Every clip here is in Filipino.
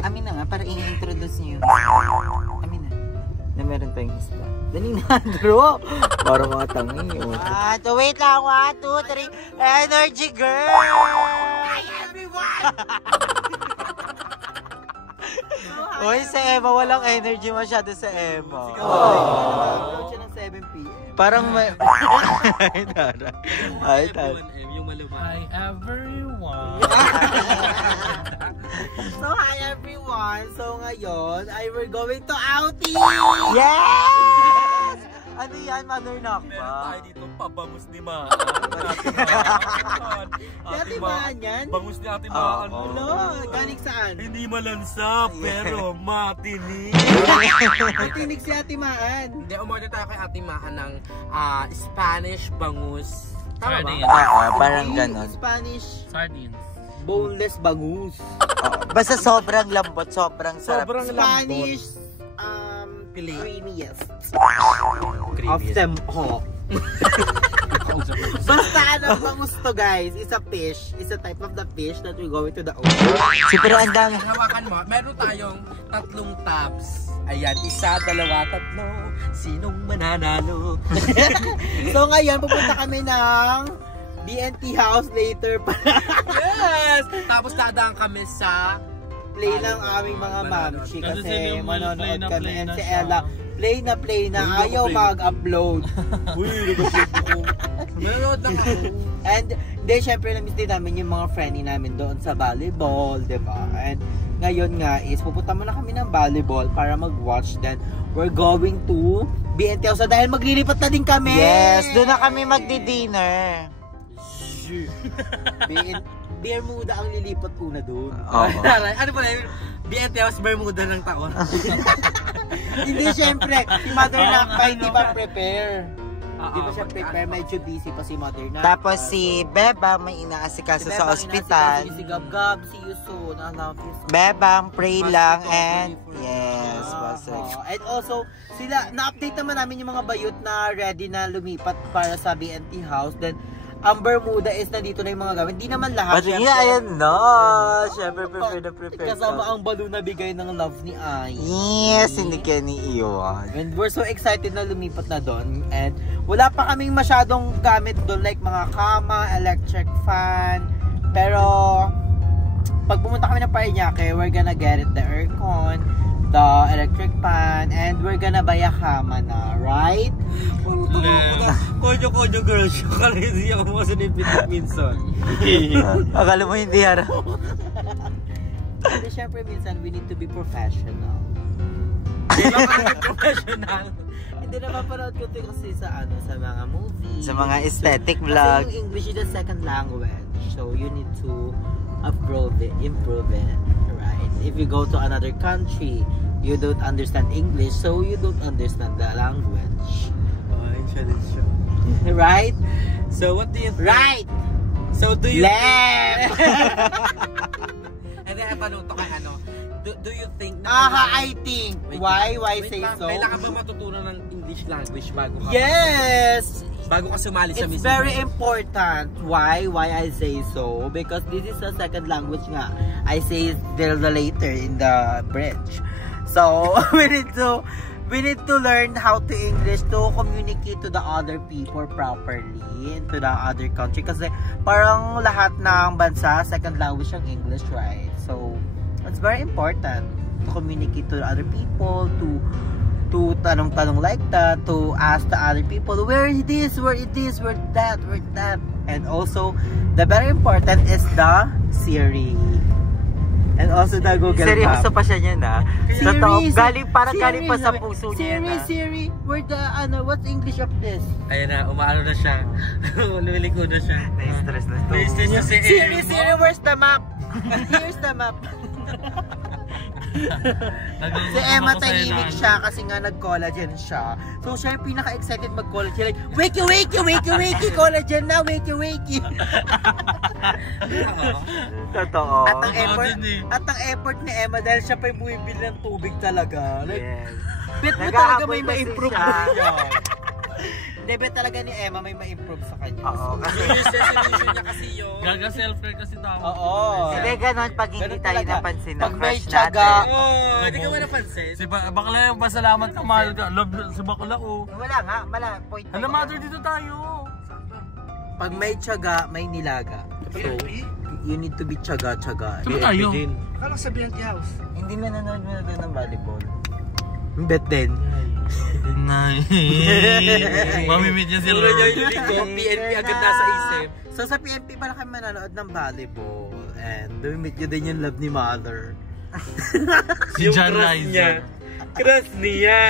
Amin na nga, para i-introduce niyo. Amin na. Na meron tayong isla. Dali na, Drew. Para mga tangi yun. Wait lang. 1, 2, 3. Energy girl! Hi, everyone! Uy, sa Emma, walang energy masyado sa Emma. Upload siya ng 7 PM. Parang may... Ay, tara. Hi, everyone! So, hi everyone! So, ngayon, we're going to outing! Yes! Ano yan, Mother Knock Meron ba? tayo dito pabangus ni Ma. Ate Maan yan? Bangus ni Ate Maan. Ano? Galing saan? Hindi malansa, pero matinig. Matinig si Ate Maan. Hindi, umorder tayo kay Ate Maan ng Spanish bangus. Tama ba? Parang ganon. Spanish Sardines. boneless bangus. Basta sobrang lambot, sobrang sarap. Sobrang Spanish Pili. creamiest of them all. Basta ang bangus to, guys, is a fish. It's a type of the fish that we go into the ocean. Super ang dami. Hawakan mo, meron tayong 3 tabs. Ayan, 1, 2, 3. Sinong mananalo? So ngayon, pupunta kami ng BNT house later pa. Yes! Tapos dadaan kami sa Play ng aming mga mamchi Kasi kasi sila manonood kami. play And na si siya. Ella, play na, ayaw mag-upload. Uy, nag-upload ko. Meron lang ako. And then, syempre, na-miss din namin yung mga friendly namin doon sa volleyball, diba? And ngayon nga is, pupunta muna kami ng volleyball para mag-watch. Then, we're going to BNT house. So, dahil maglilipat na din kami. Yes, doon na kami magdi-dinner. Bermuda ang lilipat una doon. Oo. Ano pala yun? BNT House Bermuda ng taon. Hindi, syempre, si Mother Nakpa hindi pa prepare. Hindi pa siya prepare, medyo busy pa si Mother Nakpa. Tapos si Bebang may inaasikaso Si sa Bebang ospital. inaasikaso, Si Gab-Gab, see you soon. I love you so much. Bebang, pray lang Mas and recovery for yes, you. pasok. And also, na-update naman namin yung mga bayot na ready na lumipat para sa BNT house. Then, ang Bermuda is nandito na yung mga gamit. Hindi naman lahat. But yeah, ayan na. Siyempre, prepare. Kasama ang balloon na bigay ng love ni Ai. Yes, hindi kaya ni iwan. And we're so excited na lumipat na doon. And wala pa kaming masyadong gamit doon like mga kama, electric fan. Pero pag pumunta kami ng Parañaque, we're gonna get it, the aircon, the electric fan, and we're gonna buy a kama na, right? Konyo-konyo girl siya. Kala hindi ako masunipit minsan. Akala mo hindi harap. Kasi syempre minsan we need to be professional. Hindi lang kami professional. Hindi na mapanood ko ito kasi sa mga movies. Sa mga aesthetic Kasi vlog. yung English is the second language. So you need to improve it, right? If you go to another country, you don't understand English, so you don't understand the language. Right? So what do you think? Right! So do you Left! And then tanong to kay do you think I think. Wait Why lang. say so? Kailangan ba matutunan ng English language bago ka? Yes! Bago ka sumali sa It's Miss very Universe? important. Why I say so? Because this is the second language nga. I say it the later in the bridge. So we need to learn how to English to communicate to the other people properly into the other country. Kasi parang lahat ng bansa second language ang English, right? So it's very important to communicate to the other people, to tanong-tanong like that, to ask the other people, where it is, where that. And also, the very important is the Siri. And also the Google Seryoso Map. pa siya niyan ha. Totoo, galing pa sa puso niya yan ha. Siri, where the, what's English of this? Ayan na, umaano na siya. Lumiliko na siya. Na-stress na to. Na-stress niya si Siri, where's the map? Here's the map. Si Emma tahimik siya kasi nga nag-collagen siya. So siya yung pinaka-excited mag-collagen. Like, wakey, collagen na, wakey. Totoo. At ang effort ni Emma dahil siya pa yung bumibili ng tubig talaga. Like, Yes. bet mo talaga may ma-improve niya. Hindi, bet talaga ni Emma may ma-improve sa kanya. Oo. Kasi Resolution niya kasi yun. Gaga self-care kasi tao. Oo. hindi ganon pag hindi Ganun tayo talaga. napansin ng Pag may crush tiyaga. natin. Oo, hindi ka mo napansin. Si bakla yung pasalamat ka, mahal ka. Love si bakla oh. Wala nga, point. Hala mother, dito tayo. Pag may tiyaga, may nilaga. So, you need to be tiyaga. Saan tayo? Akala sabihan ti house. Hindi mo nanonood mo na doon ng volleyball. Bet din. Nice. Mamimit niya si Puro niya Lord. yung liliko, PNP agad nasa isip. So sa PNP pala kami manonood ng volleyball. And dumimit nyo din yung love ni Mother. Si John crush Liza. niya. Crush niya.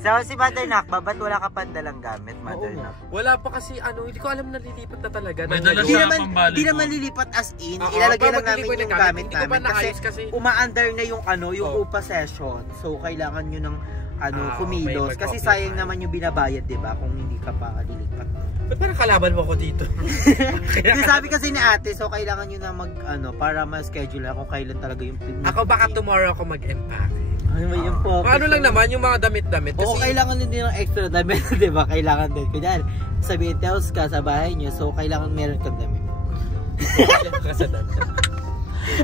So si Mother Nakba, ba't wala ka pandalang gamit, Mother Nakba? Wala pa kasi hindi ko alam nalilipat na talaga. May dala Di siya naman, pang volleyball. di naman lilipat as in. Oo, Ilalagay lang pag namin maglilipat yung ng gamit hindi ko pa namin. naayos kasi Uma-under na yung yung upa session. So kailangan nyo ng kumilos. may Kasi mag-occupy. sayang naman yung binabayad, di ba? Kung hindi ka pa lilipat. ba't parang kalaban mo ko dito? Hindi, sabi kasi ni ate, so kailangan nyo na para ma-schedule na kung kailan talaga yung Ako baka tomorrow ako mag-empack. Ay, may yung po. Ano lang naman, yung mga damit-damit. Oo, kailangan din ng extra damit, di ba? Kailangan din. Kunyari, sabihin, tells ka sa bahay nyo, so kailangan meron kang damit.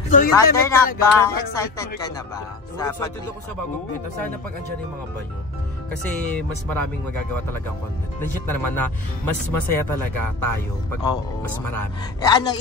So yun Mother damit Nakba, talaga. excited ka na ba? Excited ako sa bagong beta. Sana pag andyan yung mga bayot. Kasi mas maraming magagawa talaga ang content. Legit na naman na mas masaya talaga tayo pag Oo. mas marami.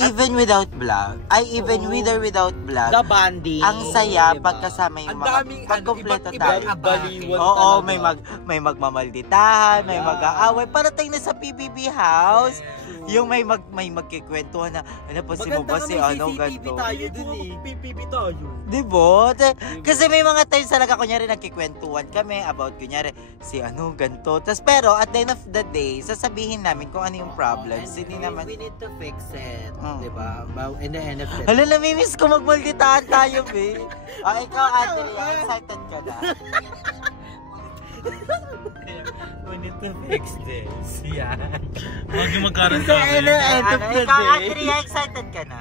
Even without vlog, even with or without vlog, The bonding. ang saya Diba? pagkasama yung Ang mga daming pagkumpleto iba't tayo. baliwan Oo, talaga. may magmamalditahan, may mag-aaway. Parating na sa PBB house. Yung may magkikwentuhan na, napansin mo ba si ganito? tayo dun eh. PPP tayo. Diba? Kasi may mga times talaga, kunyari, nagkikwentuhan kami about, kunyari, si ganito. Tas, pero, at the end of the day, sasabihin namin kung ano yung problems. Hindi naman... We need to fix it. Mm. Diba? In the end of it. Hala, namimiss ko magmalditahan tayo, be. Ikaw, Andrea, excited ka na? We need to fix this. Yan. Huwag yung magkaroon Sa sa akin. Ikaw, Andrea, excited ka na?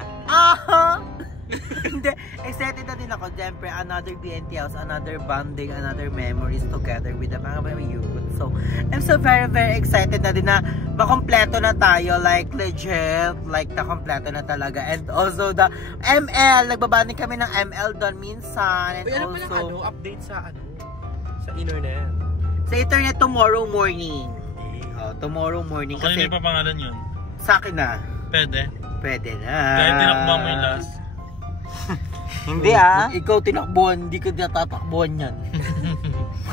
Hindi, excited na din ako. Siyempre, another BNT house, another bonding, another memories together with the mga youth. So, I'm so very, very excited na din na makompleto na tayo. Like, legit. Like, nakompleto na talaga. And also, the ML. Nagbabanding kami ng ML doon minsan. And Uy, ano pa also, yung update sa sa internet? sa internet tomorrow morning. Tomorrow morning. Kanina Kasi, pa pangalan yun? sa akin na. Pwede. Pwede na. Kaya tinakbo mo yung last. Hindi Ikaw tinakbuhan, hindi ka natatakbuhan yan.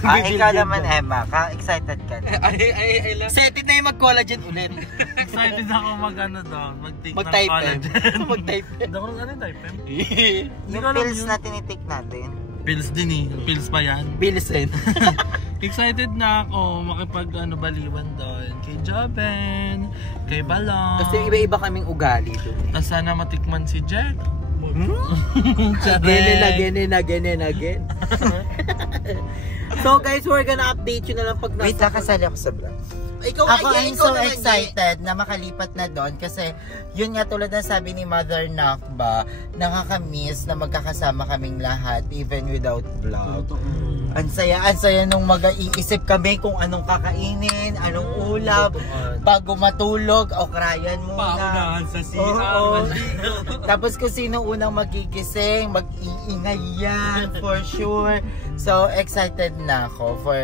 Ikaw naman, Emma. Excited ka na? I love Excited na yung mag-collagen ulit. Excited ako doon. Mag-take ng Mag-type collagen. Mag-type Hindi ako ano type Yung pills na tinitik natin. Pills din eh. Pills pa yan. Bilisen. Excited na ako makipag-baliwan doon. Kay Joben, kay Balong. Kasi iba-iba kaming ugali doon. Tapos sana matikman si Jack. Again and again. So guys, we're gonna update you na lang pag Wait, nakasali ako sa vlog. Ikaw, Ako I'm so excited na makalipat na doon kasi yun nga tulad ng sabi ni Mother Nakba, nakakamiss na magkakasama kaming lahat even without vlog. Ang saya nung mag-iisip kami kung anong kakainin, anong ulam, bago matulog, o krayan muna. Paunahan sa Oo. Tapos kung sino unang magigising, mag-iingay yan for sure. So excited na ako for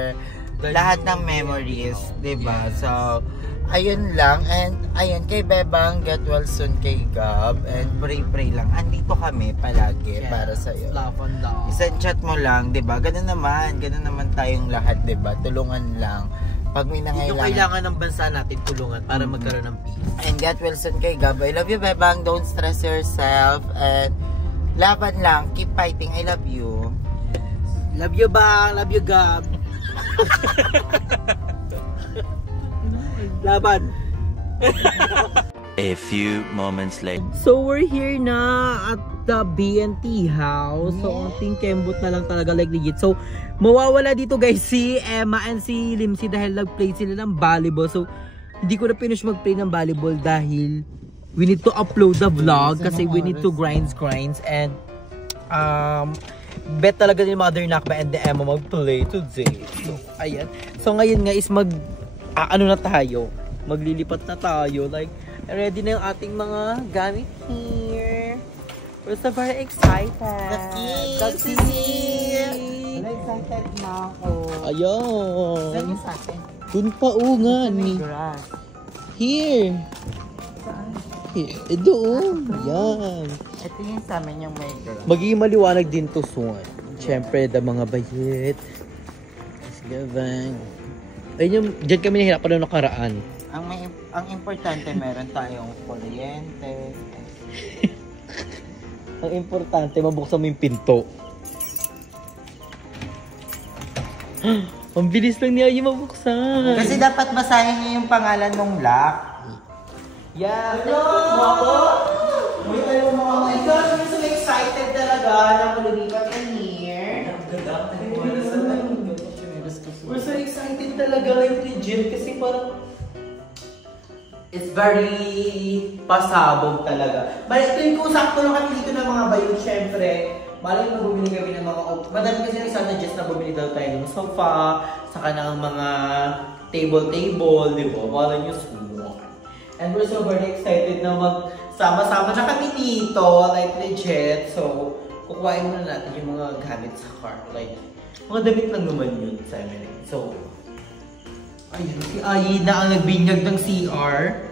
lahat ng memories, diba? So, ayun lang. And ayun, kay Bebang, get well soon kay Gab. And pray lang. Andito kami palagi para sa'yo. Love on love. Isang chat mo lang, diba? Ganun naman tayong lahat, diba? Tulungan lang. Pag may Ito nangailangan. kailangan ng bansa natin tulungan para magkaroon ng peace. And get well soon kay Gab. I love you, Bebang. Don't stress yourself. And Laban lang. Keep fighting. I love you. Love you, Bang. Love you, Gab. Laban. A few moments later. So we're here na at the BNT house. So onting kembot na lang talaga, like legit. So mawawala dito guys si Emma and si Limsy dahil nag-play sila ng volleyball. So hindi ko na finish mag-play ng volleyball dahil we need to upload the vlog kasi we need to grinds and bet talaga ni Mother Nakba and the Emma mag-play today. So ayan. So ngayon nga is ano na tayo? Maglilipat na tayo. Like ready na yung ating mga gamit here. We're so very excited. That's it. Excited na ako. Ayun. Saan yung sa akin? Dun pa nga ni. Grass. Here. Saan? Here. Doon. Yan. Ito yung sa amin yung may grass. Magiging maliwanag din to soon. Siyempre, the mga bayit. Gavang. Ayun yung, dyan kami nahirapan na nakaraan. Ang importante, meron tayong kuryente. Ang importante, mabuksan mo yung pinto. Ang bilis lang niya yung mabuksan. Kasi dapat basahin niyo yung pangalan mong lock. Yeah, hello! Oh my God, I'm so excited talaga na malulipat in here. We're so excited talaga, like legit, kasi parang it's very pasabog talaga. Balik tuwing kung sakto lang kami dito ng mga bayo, syempre, malay na bumili kami ng mga, madami kasi nagsuggest na bumili daw tayo ng sofa, saka ng mga table, di ba? Malay nyo sumo. And we're so very excited na magsama-sama na kami dito, like legit. So, kukuhain muna natin yung mga gamit sa car. Like, mga damit lang naman yun sa amin. So, ayun, si Ayi na ang nagbinyag ng CR.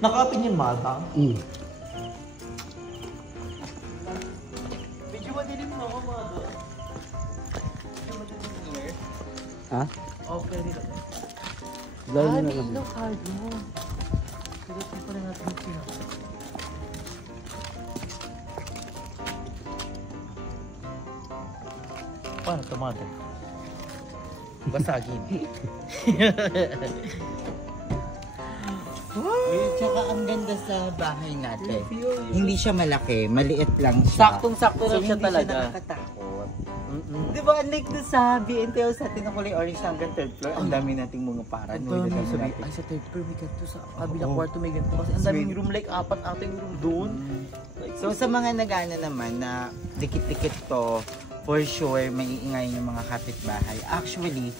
Naka-open yun, Mata? Medyo madilim na ako, Mata. Medyo madilim here. Ha? Okay, dito. Lalo na lang. Pero ito pa rin natin siya. Paano ito, Mata? Basagin. Tsaka ang ganda sa bahay natin. Hindi siya malaki, maliit lang siya. Saktong-sakto lang siya talaga. Hindi siya nakakatakot. Diba, unlike na sa BNT o sa atin na kulay orange hanggang third floor, ang dami nating mga paranoid. Ay, sa third floor may ganito. Sa kabilang kwarto may ganito. Kasi ang daming room, like apat ating room doon. So sa mga nagana naman na dikit-dikit to, for sure, may iingay yung mga kapitbahay. Actually,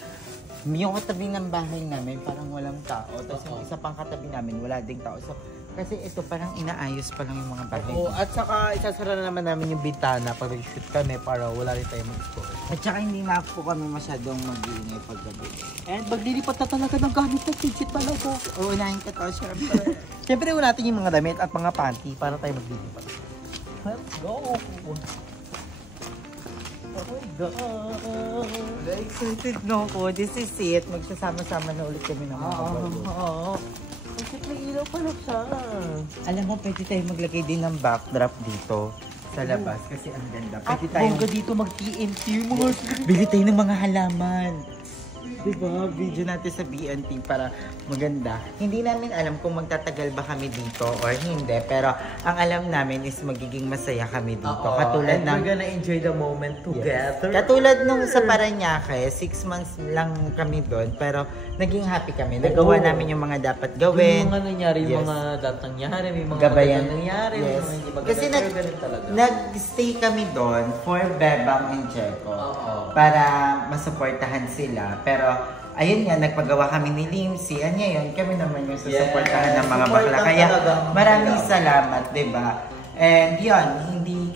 yung katabi ng bahay namin, parang walang tao. Tapos yung isa pang katabi namin, wala ding tao. So, kasi ito parang inaayos pa lang yung mga bahay. Oo, at saka isasara na naman namin yung bintana pag nag-shoot kami para wala rin tayo mag-store. At saka hindi na po kami masyadong mag-iingay paggabi. And maglilipat na talaga ng gamit na legit talaga. Uunahin ka to, syempre. Siyempre, una natin yung mga damit at mga panty para tayo maglilipat. Let's go! Oh my God! Excited na ako. This is it. Magsasama-sama na ulit kami ng mga bayo. Oo. Kasi may ilaw pala siya. Alam mo, pwede tayo maglagay din ng backdrop dito sa labas kasi ang ganda. Pwede tayo dito mag-TNT mga bili tayo ng mga halaman. Diba? Video natin sa BNT para maganda. Hindi namin alam kung magtatagal ba kami dito or hindi. Pero ang alam namin is magiging masaya kami dito. Katulad and ng... we're gonna enjoy the moment together. Katulad nung sa Paranaque, 6 months lang kami doon. Pero naging happy kami. Nagawa namin yung mga dapat gawin. Yung mga nangyari, Yes. yung mga dapat nangyari, may mga Gabayan. magandang nangyari, Yes. may mga hindi maganda. Kasi ganun talaga. nag-stay kami doon for Bebang and Jeko. Para masuportahan sila. Pero ayun nga, nagpagawa kami ni Limsy. Ngayon, kami naman yung susuportahan ng mga bakla. Kaya maraming salamat, diba? And yun, hindi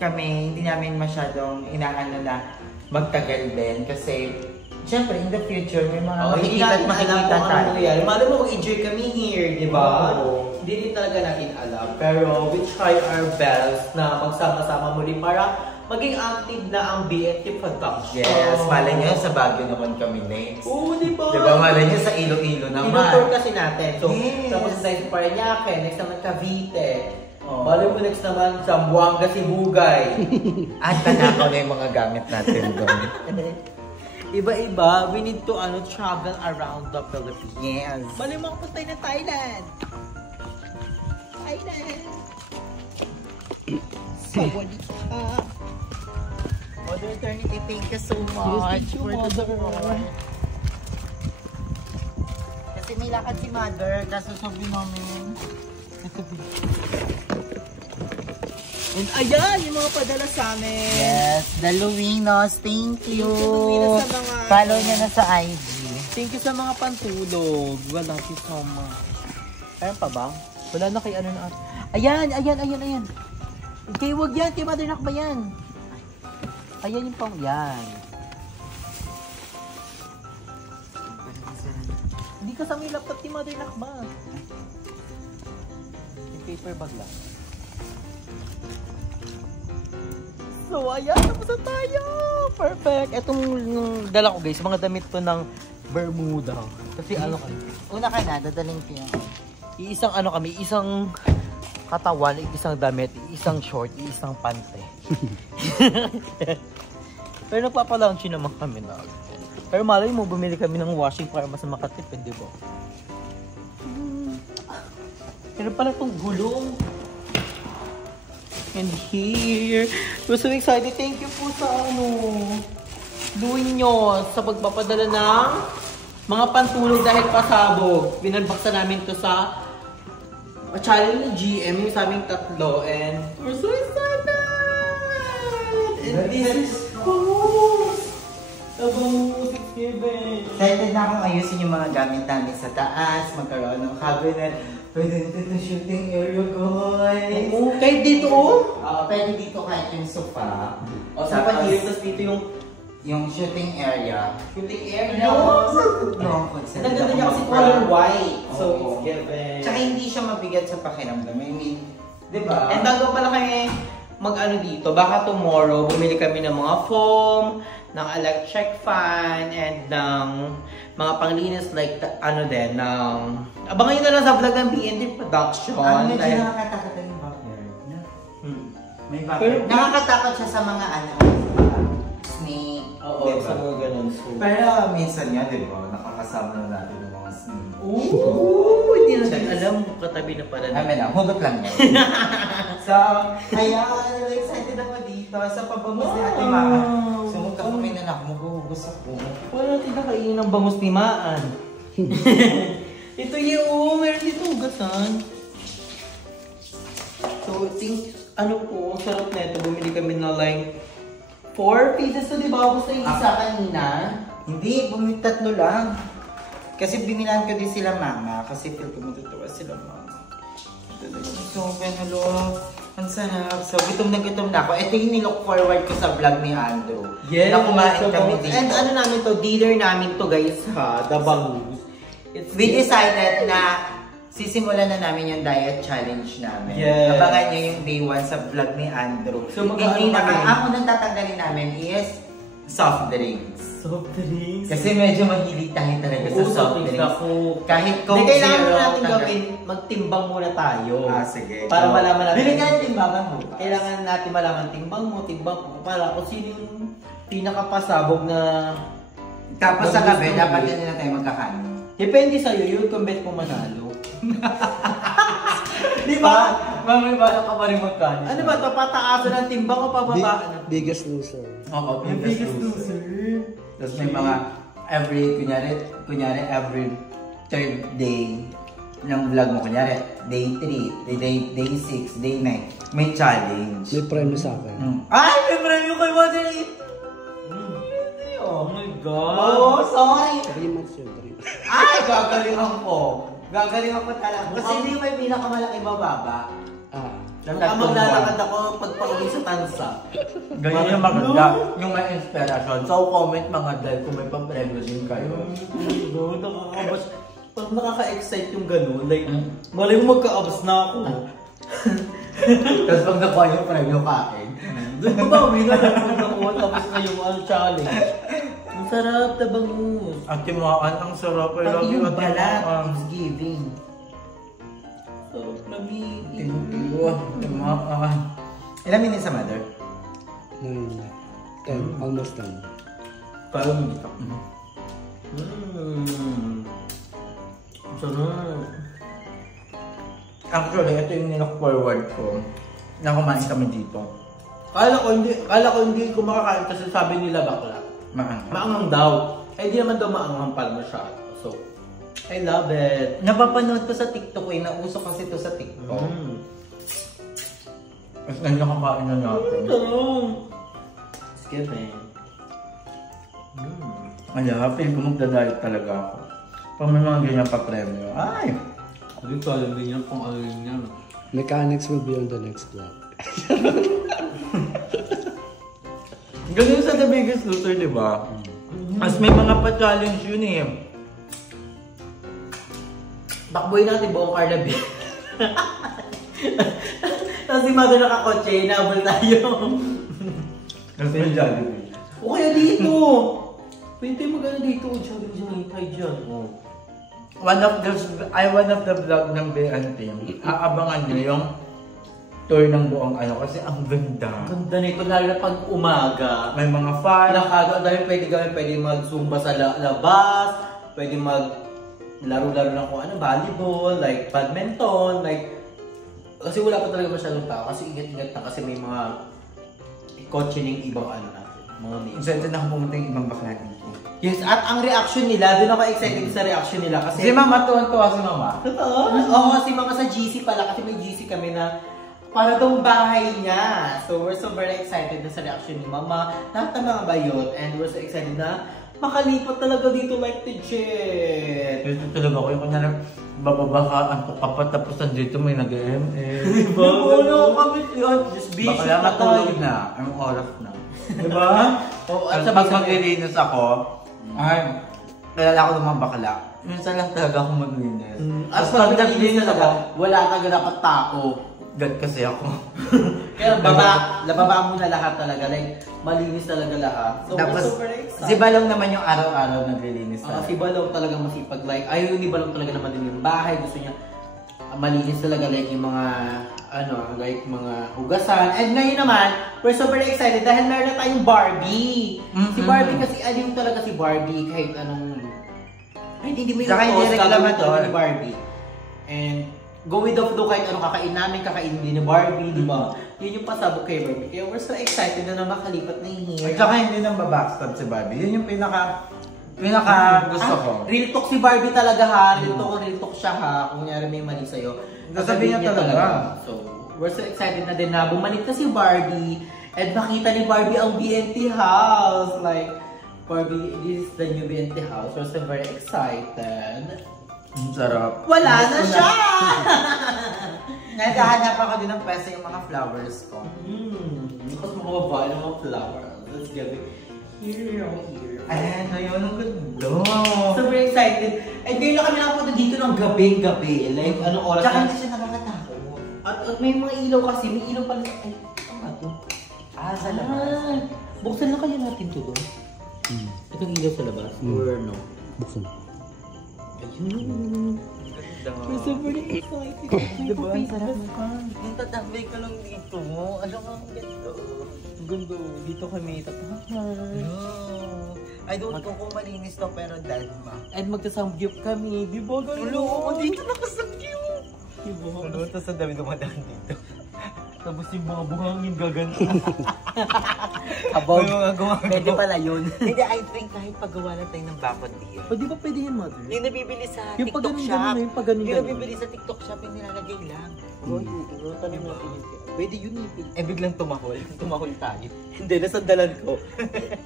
namin masyadong inaano na magtagal din. Kasi, syempre, in the future, may mga makikita tayo. Malay mo, mag-enjoy kami here, di ba? Hindi din talaga natin alam. Pero we try our best na magsama-sama muli para maging active na ang BNT Production. Yes, malay nyo, sa Baguio naman kami next. Oo, di ba? Diba, malay nyo sa Iloilo naman. Ino-tour kasi natin. So, Yes. tapos tayo sa Paranaque, next naman Cavite. Bali mo next naman sa Buanga Sibugay. At tanakaw na yung mga gamit natin doon. Iba-iba, we need to travel around the Philippines. Yes. Bali mo ako tayo na Thailand. Thailand. Sawadika. Mother Eternity, thank you so much. Yes, thank you, Mother. Kasi may lakad si Mother, kaso sabi namin. And ayan, yung mga padala sa amin. Yes, the Luinos, thank you. Thank you, Luinos, sa mga... Follow niya na sa IG. Thank you sa mga pantulog. Well, thank you so much. Ayan pa ba? Wala na kay ano na. Ayan. Kay wag yan, kay Mother Nakba yan. Ayan yung pang yan. Hindi ka sa may laptop ni Mother Nakba. Yung paper bag lang. So, ayan, tapos na tayo! Perfect! Etong dala ko guys, mga damit to ng Bermuda. Kasi ano kami? Una ka na, dadaling ko yan. Iisang ano kami, isang katawan, isang damit, isang short, isang pante. Pero nagpapalaunch naman kami na. Pero malay mo, bumili kami ng washing para mas makatipid, di ba? Pero pala itong gulong. And here, we're so excited. Thank you po sa doing nyo sa pagpapadala ng mga pantulog dahil pasabog. Pinanbaksan namin to sa channel ni GM, yung sabing tatlo. And we're so excited! And this is Bangus, it's given. Excited na akong ayusin yung mga gamit namin sa taas, magkaroon ng cabinet. Pwede dito shooting area, guys. Oo, kahit dito Pwede dito kahit yung sofa. O sa pahiyo, tapos dito yung shooting area. shooting area. No, Naganda niya kasi color white. So it's given. Tsaka hindi siya mabigat sa pakiramdam. I mean, di ba? And bago pala kami mag-ano dito, baka tomorrow bumili kami ng mga foam, ng electric fan, and ng mga panglinis like abangan nyo na lang sa vlog ng BND Production. Medyo nakakatakot yung backyard. May backyard. Nakakatakot siya sa mga snake. Oo, diba? sa mga ganun. Pero minsan nga, di ba, nakakasama na natin ng mga snake. Ooh, hindi natin alam, katabi na pala. Amin lang, hugot lang yan. So, kaya excited ako dito sa pabamos ni Ate Maka. So, magkakapay na lang, maghuhugos ako. Wala natin nakainin ng bangus ni Maan. Ito yung, meron dito hugasan. So, ang sarap na ito. Bumili kami na like 4 pieces na, di ba? Basta yung isa kanina. Hindi, bumili 3 lang. Kasi binilan ko din sila mama. Kasi feel ko matutuwa sila mama. So, hello. Ang sarap. So, gutom na ako. Ito yung nilook forward ko sa vlog ni Andrew. Yes. Na kumain kami dito. And ano namin to, dinner namin to guys ha, the bangus. We decided na sisimulan na namin yung diet challenge namin. Yes. Abangan nyo yung day 1 sa vlog ni Andrew. So, Ang unang tatanggalin namin is soft drinks. Soft drinks? Kasi medyo mahilig tayo talaga sa soft drinks. Kahit kung hindi, kailangan zero natin gawin, magtimbang muna tayo. Sige. Para malaman natin. Bili ka ng timbangan mo. Kailangan natin malaman timbang mo, para kung sino yung pinakapasabog na... Tapos sa gabi, dapat din na tayo magkakanin. Depende sa'yo yun kung bet mo manalo. Di ba? Mamay ba ka pa rin magkakanin? Ano ba ito? Pataasan ng timbang o pababaan? Biggest loser. Oo, Biggest loser. Tapos may mga kunyari every third day ng vlog mo, kunyari day 3, day 6, day 9, may challenge. May premyo sa akin. Ay! May premyo kay Mother Eternity! Oh my God! Oh, sorry! 3 months yun, 3. Ay! Gagalingan ko! Gagalingan ko talaga. Kasi hindi may pinakamalaki bababa. Maglalakad ako pagpauwi sa tansa. Ganyan yung maganda, yung may inspiration. So, comment mga dal kung may pang-premyo din kayo. Nakakabas. Pag nakaka-excite yung gano'n, like, malay mo magka-abs na ako. Tapos pag nakuha yung premyo kain. Doon ba ba, uwi na lang nakuha tapos na yung challenge. Ang sarap na bangus. At timuhaan, ang sarap. Pati yung balat, it's giving. So, lamig. Thank you. Ilan minutes sa mother? 9, 10, almost 10. Parang hindi ka. Sarap. Actually, ito yung nilook-forward ko na kumain kami dito. Kala ko hindi ko makakain kasi sabi nila bakla. Maanghang daw. Eh, di naman daw maanghang pala masyado. So, I love it. Napapanood ko sa TikTok eh. Nauso kasi ito sa TikTok. Mas na nakakain na natin. It's giving. Ala, feel ko magdadayot talaga ako. Pag may mga ganyan pa-premyo. Ay! Hindi ko alam din yan kung ano yun yan. Mechanics will be on the next vlog. Ganun sa The Biggest Loser, di ba? As may mga pa-challenge yun eh. Bakboy natin buong Carnaby. Tapos si Mother nakakotse, inabol tayo. Kasi yung Jollibee. O kaya dito. Pwede magana dito. Jollibee tayo dyan. One of the vlog ng BNT. Aabangan nyo yung tour ng buong ano kasi ang ganda. Ganda nito, lalo na pag umaga. May mga fire. Ang dami pwede gawin, pwede mag-zumba sa labas, pwede mag-laro-laro na kung ano, volleyball, like badminton, like kasi wala pa talaga masyadong tao kasi ingat-ingat na kasi may mga kotse ng ibang ano natin, mga names. Excited na ako pumunta yung ibang bakla dito. Yes, at ang reaction nila, doon ako excited sa reaction nila kasi Si Mama, tuwan-tuwa si Mama. totoo? Oo, si Mama sa GC pala kasi may GC kami na para daw bahay niya. So we're so very excited na sa reaction ni Mama, lahat ng mga bayot, and we're so excited na makalipat talaga dito like the jet. Ito talaga ko yung kunyari bababa ka, antok ka pa, tapos dito may nag-ML. Diba? Ano kami yun? Just be Bakla matulog na, ang oras na. Diba? Oo, At at pag maglilinis ako, ay, kilala ko naman bakla. Minsan lang talaga ako maglinis. At pag naglinis talaga, wala talaga dapat tao. God kasi ako. Kaya bababa mo na lahat talaga, like malinis talaga lahat. So Tapos, we're super excited. si Balong naman yung araw-araw naglilinis Si Balong talaga masipag, like ayaw ni Balong talaga naman din yung bahay, gusto niya malinis talaga, like yung mga ano, like mga hugasan. And ngayon naman, we're super excited dahil meron na tayong Barbie. Si Barbie kasi alim talaga si Barbie kahit anong hindi mo yung Saka hindi reklamador ni Barbie. And go with the flow, kahit anong kakain namin, kakain din ni Barbie, di ba? Yun yung pasabog kay Barbie. Kaya we're so excited na makalipat na yung hair. At saka hindi nang babackstab si Barbie. Yun yung pinaka gusto ko. Real talk si Barbie talaga ha. Real talk siya ha. Kung nyari may mali sa'yo. Sasabihin niya talaga. So, we're so excited na din na bumalik na si Barbie. And makita ni Barbie ang BNT house. Like, Barbie, this is the new BNT house. We're so very excited. Ang sarap. Wala na siya! Naghahanap ako din ng pesa yung mga flowers ko. Because makababa ng mga flowers. Let's get it. Here. Ayan, ayun, ang ganda. So very excited. And ngayon na kami nakapunta dito ng gabi. Like, anong oras Tsaka na? hindi siya nakakatakot. At may mga ilaw kasi. May ilaw pala. Ay, ano ito? Sa labas. Buksan na kaya natin ito doon. Itong ilaw sa labas? Or no? Buksan. Ayun. We're so very excited. Diba? Ang sarap ka. Yung tatambay ka lang dito. Ano ka ang ganda? Gundo, dito kami tatahan. I don't know kung malinis to pero dalma. And magsasamgyup kami. Di ba ganun? Ulo ako dito nakasamgyup. Di ba? Tapos ang dami dumadaan dito. Tapos yung mga buhangin gaganto. May mga gumagawa. Pwede pala yun. Hindi, I think kahit pagawa lang tayo ng bakod diyan. O di ba pwede yan, Mother? Yung nabibili sa Yung TikTok pag-ganun shop. yung pag-ganun. Yung nabibili sa TikTok shop yung nilalagay lang. Tanong natin yun. Pwede yun eh. Eh biglang tumahol. Tumahol tayo. Hindi, nasandalan ko.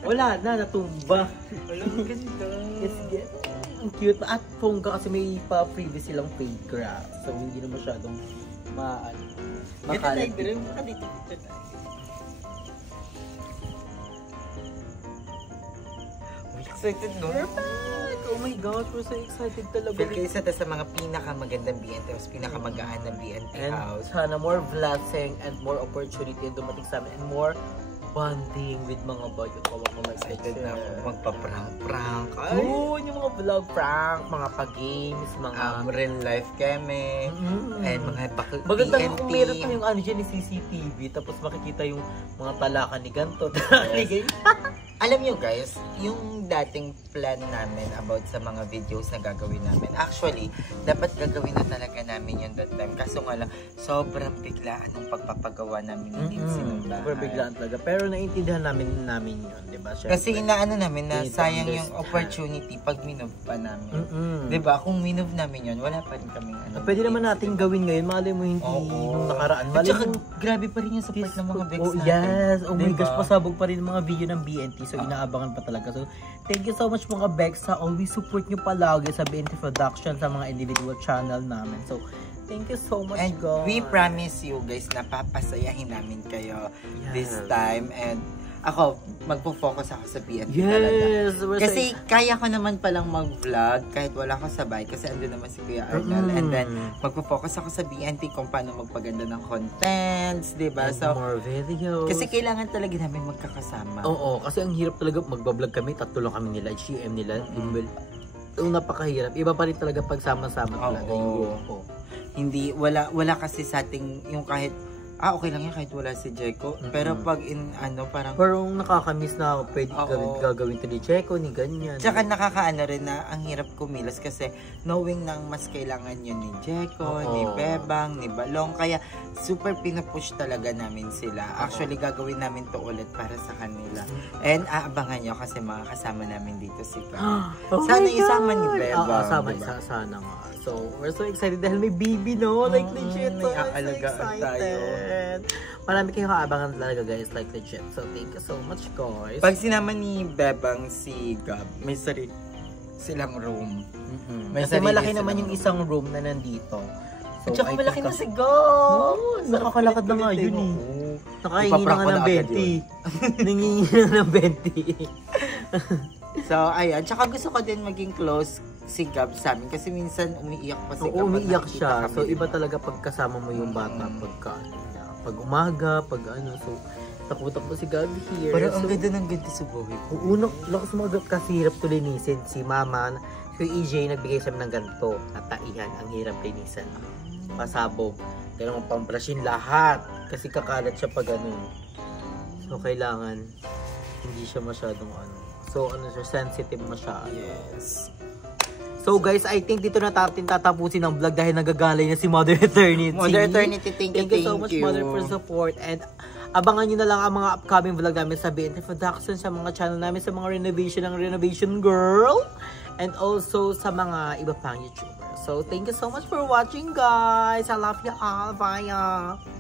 Wala na, natumba. Wala, ang ganda. Yes, yes. Ang cute. At pongga kasi may pa-previous silang fake grass. So hindi na masyadong makalat. Dito tayo. Excited no? Perfect! Oh my God, we're so excited talaga. Feel kayo sa mga pinakamagandang BNT house, pinakamagaan ng BNT And house. sana more blessing and more opportunity dumating sa amin and more bonding with mga bayo. Excited na ako magpa-prank. Oo, yung mga vlog prank, mga pa-games, mga Real life keme. And mga maganda nga kung meron BNT. tayong ano dyan, yung CCTV, tapos makikita yung mga talakan ni ganto. Alam nyo guys, yung dating plan namin about sa mga videos na gagawin namin, actually, dapat gagawin na talaga namin yun that time. Kaso nga lang, sobrang biglaan ng pagpapagawa namin ni Lindsay ng bahay. Super biglaan talaga. Pero naintindihan namin yun, di ba? Kasi inaano namin na We need to sayang yung understand. opportunity pag minove pa namin. Di ba? Kung minove namin yun, wala pa rin kaming ano. Pwede naman natin gawin ngayon. Malay mo hindi nung nakaraan. At Malay saka, mo, grabe pa rin yung support ng mga Vex natin. yes. Oh my Diba? gosh, pasabog pa rin yung mga video ng BNT. So, inaabangan pa talaga. So, thank you so much mga Bex sa always support nyo palagi sa BNT Production, sa mga individual channel namin. So, thank you so much, And guys. we promise you guys na papasayahin namin kayo this time. And ako, magpo-focus ako sa BNT talaga. Yes! Kasi kaya ko naman palang mag-vlog kahit wala ko sabay kasi andun naman si Kuya Arnel. And then, magpo-focus ako sa BNT kung paano magpaganda ng contents, diba? So, more videos. kasi kailangan talaga namin magkakasama. Oo, kasi ang hirap talaga magbablog kami, tatlo lang kami nila, GM nila, yung napakahirap. Iba pa rin talaga pagsama-sama talaga yung grupo. Hindi, wala kasi sa ating yung kahit okay lang yan kahit wala si Jeko. Pero pag parang Pero nakakamiss na pwede gagawin to ni Checo, ni ganyan. tsaka nakakaano rin na ang hirap kumilos kasi knowing na mas kailangan yun ni Jeko, ni Bebang, ni Balong. Kaya super pinupush talaga namin sila. Actually, gagawin namin to ulit para sa kanila. And aabangan nyo kasi makakasama namin dito si Ka. Sana isama ni Bebang. Sana nga. So, we're so excited dahil may baby, no? Like legit. may So, I'm so aalagaan tayo. excited. Marami kayong kaabangan talaga, guys. Like legit. So, thank you so much, guys. Pag sinama ni Bebang si Gab, may sarili silang room. May Kasi sarili malaki silang naman yung room. isang room na nandito. So, At saka I malaki think na si Gab! Nakakalakad na nga yun eh. Nakahingi na Ipaprank nga ko na ng agad 20. Nangingi na ng 20. So, ayan. Tsaka gusto ko din maging close si Gab sa amin kasi minsan umiiyak pa si Gab. Oo, umiiyak pag siya. nakikita So, kami. iba talaga pagkasama mo yung bata pag umaga, pag ano. So, takot po si Gabi here. Pero so, ang ganda ng ganda sa buhay ko. Unang lakas mga kasi hirap to linisin. Si Mama, si EJ nagbigay sa amin ng ganito. Nataihan, ang hirap linisan. Pasabog. Kaya naman pambrushin lahat. Kasi kakalat siya pag ano. So, kailangan hindi siya masyadong ano. So, ano siya, sensitive masyado. Yes. So guys, I think dito na natin tatapusin ang vlog dahil nagagalay na si Mother Eternity. Mother Eternity, thank you so much, Mother, for support. And abangan nyo na lang ang mga upcoming vlog namin sa BNT Production, sa mga channel namin, sa mga renovation ng Renovation Girl, and also sa mga iba pang YouTubers. So, thank you so much for watching, guys. I love you all. Bye!